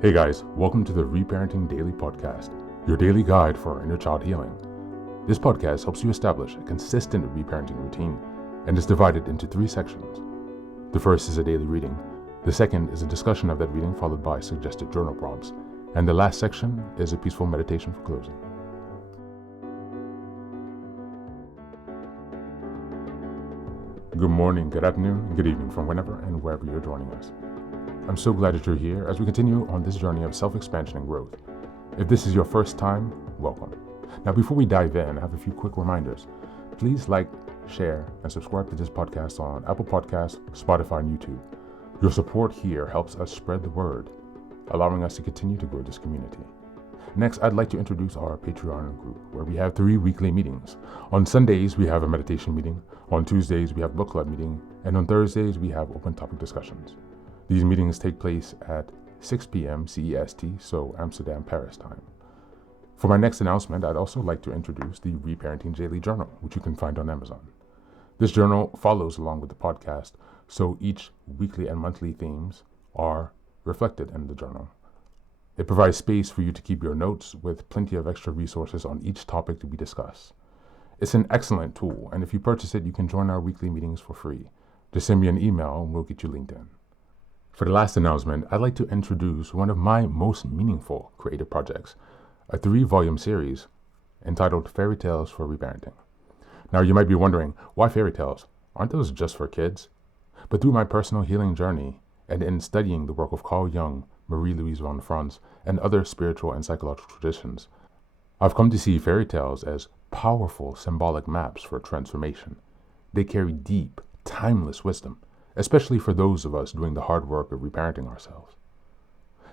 Hey guys, welcome to the Reparenting Daily podcast, your daily guide for inner child healing. This podcast helps you establish a consistent reparenting routine and is divided into 3 sections. The first is a daily reading, the second is a discussion of that reading followed by suggested journal prompts, and the last section is a peaceful meditation for closing. Good morning, good afternoon, and good evening from whenever and wherever you're joining us. I'm so glad that you're here as we continue on this journey of self-expansion and growth. If this is your first time, welcome. Now, before we dive in, I have a few quick reminders. Please like, share, and subscribe to this podcast on Apple Podcasts, Spotify, and YouTube. Your support here helps us spread the word, allowing us to continue to grow this community. Next, I'd like to introduce our Patreon group, where we have 3 weekly meetings. On Sundays, we have a meditation meeting. On Tuesdays, we have book club meeting. And on Thursdays, we have open topic discussions. These meetings take place at 6 p.m. CEST, so Amsterdam, Paris time. For my next announcement, I'd also like to introduce the Reparenting Daily journal, which you can find on Amazon. This journal follows along with the podcast, so each weekly and monthly themes are reflected in the journal. It provides space for you to keep your notes with plenty of extra resources on each topic to be discussed. It's an excellent tool, and if you purchase it, you can join our weekly meetings for free. Just send me an email and we'll get you linked in. For the last announcement, I'd like to introduce one of my most meaningful creative projects, a 3-volume series entitled Fairy Tales for Reparenting. Now, you might be wondering, why fairy tales? Aren't those just for kids? But through my personal healing journey and in studying the work of Carl Jung, Marie-Louise von Franz, and other spiritual and psychological traditions, I've come to see fairy tales as powerful symbolic maps for transformation. They carry deep, timeless wisdom, especially for those of us doing the hard work of reparenting ourselves.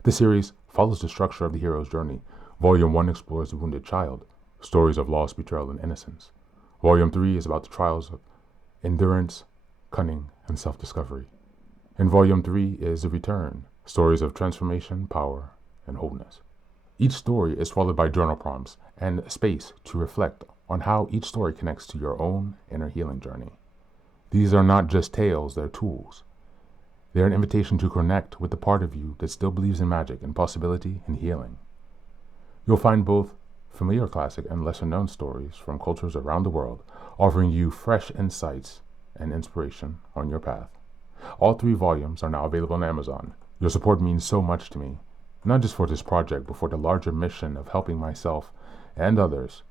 The series follows the structure of the hero's journey. Volume 1 explores the wounded child, stories of loss, betrayal, and innocence. Volume 3 is about the trials of endurance, cunning, and self-discovery. And Volume 3 is the return, stories of transformation, power, and wholeness. Each story is followed by journal prompts and space to reflect on how each story connects to your own inner healing journey. These are not just tales, they're tools. They're an invitation to connect with the part of you that still believes in magic and possibility and healing. You'll find both familiar classic and lesser-known stories from cultures around the world, offering you fresh insights and inspiration on your path. All 3 volumes are now available on Amazon. Your support means so much to me, not just for this project, but for the larger mission of helping myself and others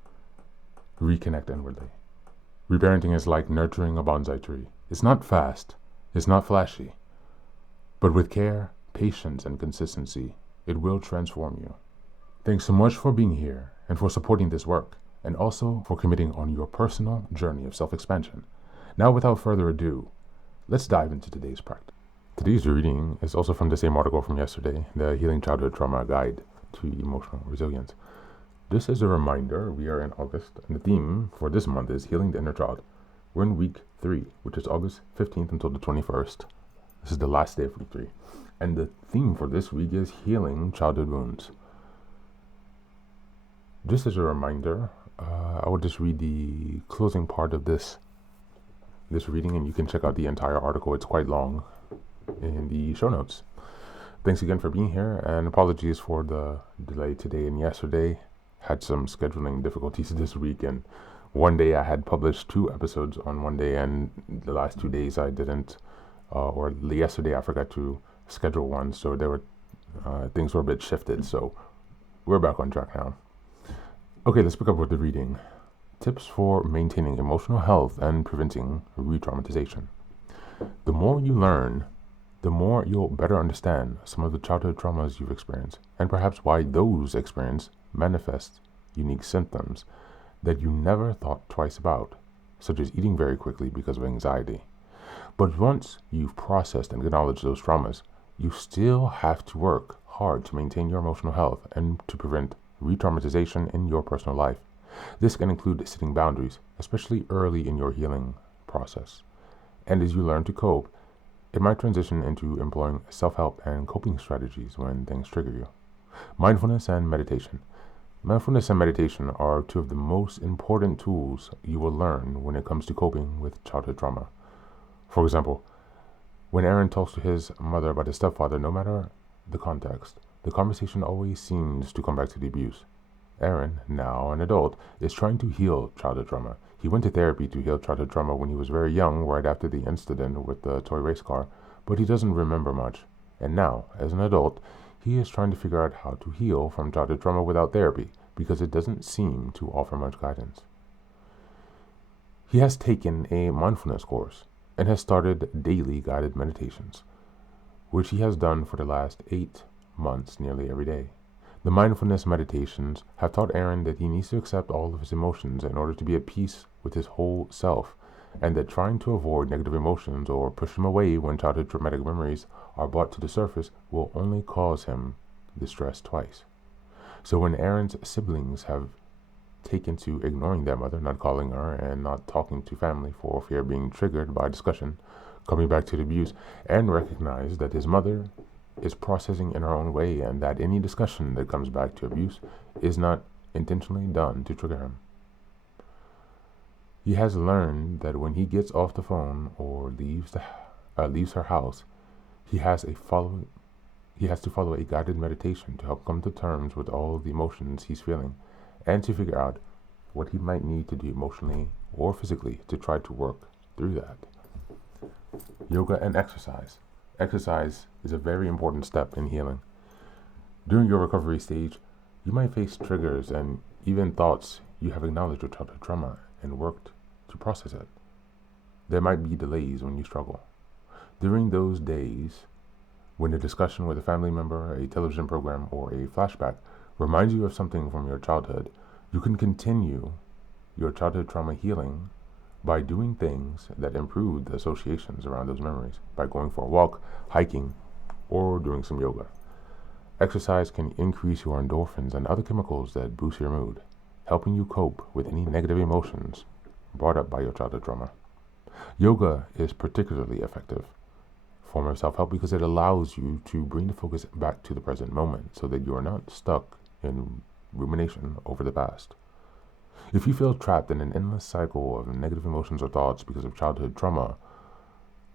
reconnect inwardly. Reparenting is like nurturing a bonsai tree. It's not fast, it's not flashy, but with care, patience, and consistency, it will transform you. Thanks so much for being here and for supporting this work, and also for committing on your personal journey of self-expansion. Now, without further ado, let's dive into today's practice. Today's reading is also from the same article from yesterday, the Healing Childhood Trauma Guide to Emotional Resilience. Just as a reminder, we are in August, and the theme for this month is Healing the Inner Child. We're in week 3, which is August 15th until the 21st. This is the last day of week 3. And the theme for this week is Healing Childhood Wounds. Just as a reminder, I will just read the closing part of this reading, and you can check out the entire article. It's quite long in the show notes. Thanks again for being here, and apologies for the delay today and yesterday. Had some scheduling difficulties this week, and one day I had published 2 episodes on one day, and the last 2 days I didn't, or yesterday I forgot to schedule one, so there were things were a bit shifted, so we're back on track now. Okay, let's pick up with the reading. Tips for maintaining emotional health and preventing retraumatization. The more you learn, the more you'll better understand some of the childhood traumas you've experienced, and perhaps why those experiences manifest unique symptoms that you never thought twice about, such as eating very quickly because of anxiety. But once you've processed and acknowledged those traumas, you still have to work hard to maintain your emotional health and to prevent retraumatization in your personal life. This can include setting boundaries, especially early in your healing process. And as you learn to cope, it might transition into employing self-help and coping strategies when things trigger you. Mindfulness and meditation. Mindfulness and meditation are 2 of the most important tools you will learn when it comes to coping with childhood trauma. For example, when Aaron talks to his mother about his stepfather, no matter the context, the conversation always seems to come back to the abuse. Aaron, now an adult, is trying to heal childhood trauma. He went to therapy to heal childhood trauma when he was very young, right after the incident with the toy race car, but he doesn't remember much. And now, as an adult, he is trying to figure out how to heal from childhood trauma without therapy, because it doesn't seem to offer much guidance. He has taken a mindfulness course and has started daily guided meditations, which he has done for the last 8 months nearly every day. The mindfulness meditations have taught Aaron that he needs to accept all of his emotions in order to be at peace with his whole self, and that trying to avoid negative emotions or push them away when childhood traumatic memories are brought to the surface will only cause him distress twice. So when Aaron's siblings have taken to ignoring their mother, not calling her, and not talking to family for fear of being triggered by discussion, coming back to the abuse, and recognize that his mother is processing in her own way and that any discussion that comes back to abuse is not intentionally done to trigger him. He has learned that when he gets off the phone or leaves her house, he has to follow a guided meditation to help come to terms with all the emotions he's feeling and to figure out what he might need to do emotionally or physically to try to work through that. Yoga and exercise. Exercise is a very important step in healing. During your recovery stage, you might face triggers and even thoughts you have acknowledged your childhood trauma and worked to process it. There might be delays when you struggle. During those days, when a discussion with a family member, a television program, or a flashback reminds you of something from your childhood, you can continue your childhood trauma healing by doing things that improve the associations around those memories, by going for a walk, hiking, or doing some yoga. Exercise can increase your endorphins and other chemicals that boost your mood, helping you cope with any negative emotions brought up by your childhood trauma. Yoga is particularly effective form of self-help because it allows you to bring the focus back to the present moment so that you are not stuck in rumination over the past. If you feel trapped in an endless cycle of negative emotions or thoughts because of childhood trauma,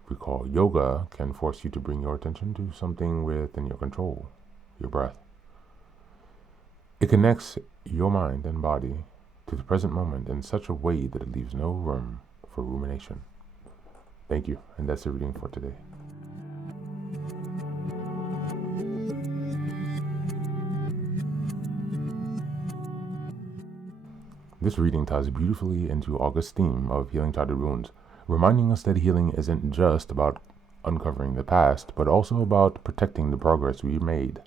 recall yoga can force you to bring your attention to something within your control, your breath. It connects your mind and body to the present moment in such a way that it leaves no room for rumination. Thank you, and that's the reading for today. This reading ties beautifully into August's theme of healing childhood wounds, reminding us that healing isn't just about uncovering the past, but also about protecting the progress we made.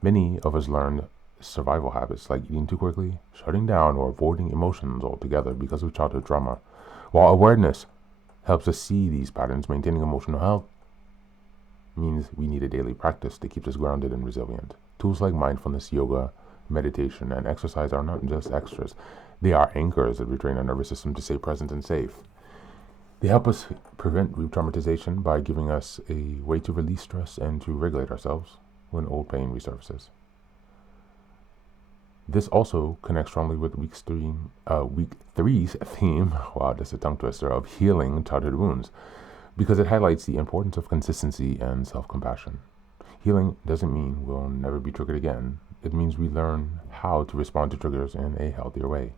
Many of us learned survival habits like eating too quickly, shutting down, or avoiding emotions altogether because of childhood trauma. While awareness helps us see these patterns, maintaining emotional health means we need a daily practice that keeps us grounded and resilient. Tools like mindfulness, yoga, meditation, and exercise are not just extras. They are anchors that retrain our nervous system to stay present and safe. They help us prevent retraumatization by giving us a way to release stress and to regulate ourselves when old pain resurfaces. This also connects strongly with week three's theme, wow, that's a tongue twister, of healing childhood wounds, because it highlights the importance of consistency and self-compassion. Healing doesn't mean we'll never be triggered again. It means we learn how to respond to triggers in a healthier way.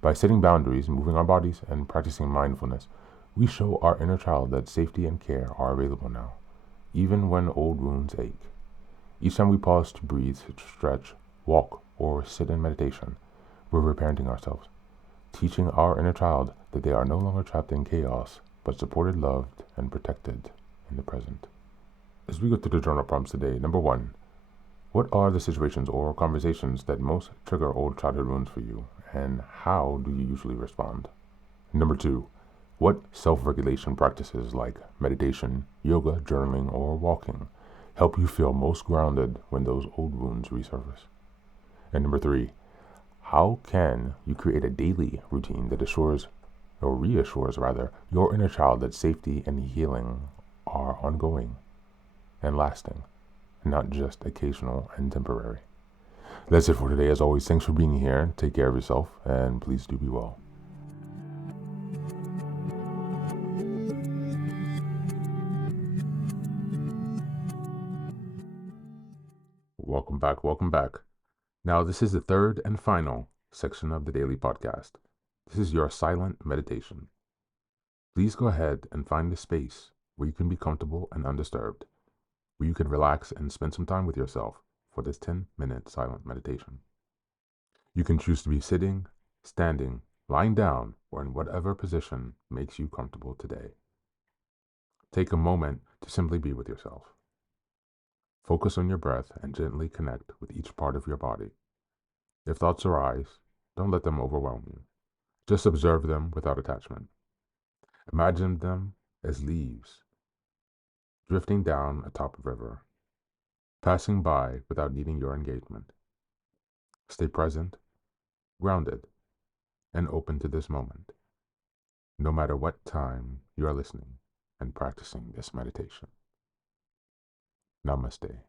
By setting boundaries, moving our bodies, and practicing mindfulness, we show our inner child that safety and care are available now, even when old wounds ache. Each time we pause to breathe, stretch, walk, or sit in meditation, we're reparenting ourselves, teaching our inner child that they are no longer trapped in chaos, but supported, loved, and protected in the present. As we go through the journal prompts today, number 1, what are the situations or conversations that most trigger old childhood wounds for you, and how do you usually respond? Number 2, what self-regulation practices like meditation, yoga, journaling, or walking help you feel most grounded when those old wounds resurface? And number 3, how can you create a daily routine that reassures your inner child that safety and healing are ongoing and lasting, not just occasional and temporary? That's it for today. As always, thanks for being here. Take care of yourself, and please do be well. welcome back, welcome back. Now, this is the third and final section of the daily podcast. This is your silent meditation. Please go ahead and find a space where you can be comfortable and undisturbed, where you can relax and spend some time with yourself for this 10-minute silent meditation. You can choose to be sitting, standing, lying down, or in whatever position makes you comfortable today. Take a moment to simply be with yourself. Focus on your breath and gently connect with each part of your body. If thoughts arise, don't let them overwhelm you. Just observe them without attachment. Imagine them as leaves drifting down atop a river, passing by without needing your engagement. Stay present, grounded, and open to this moment, no matter what time you are listening and practicing this meditation. Namaste.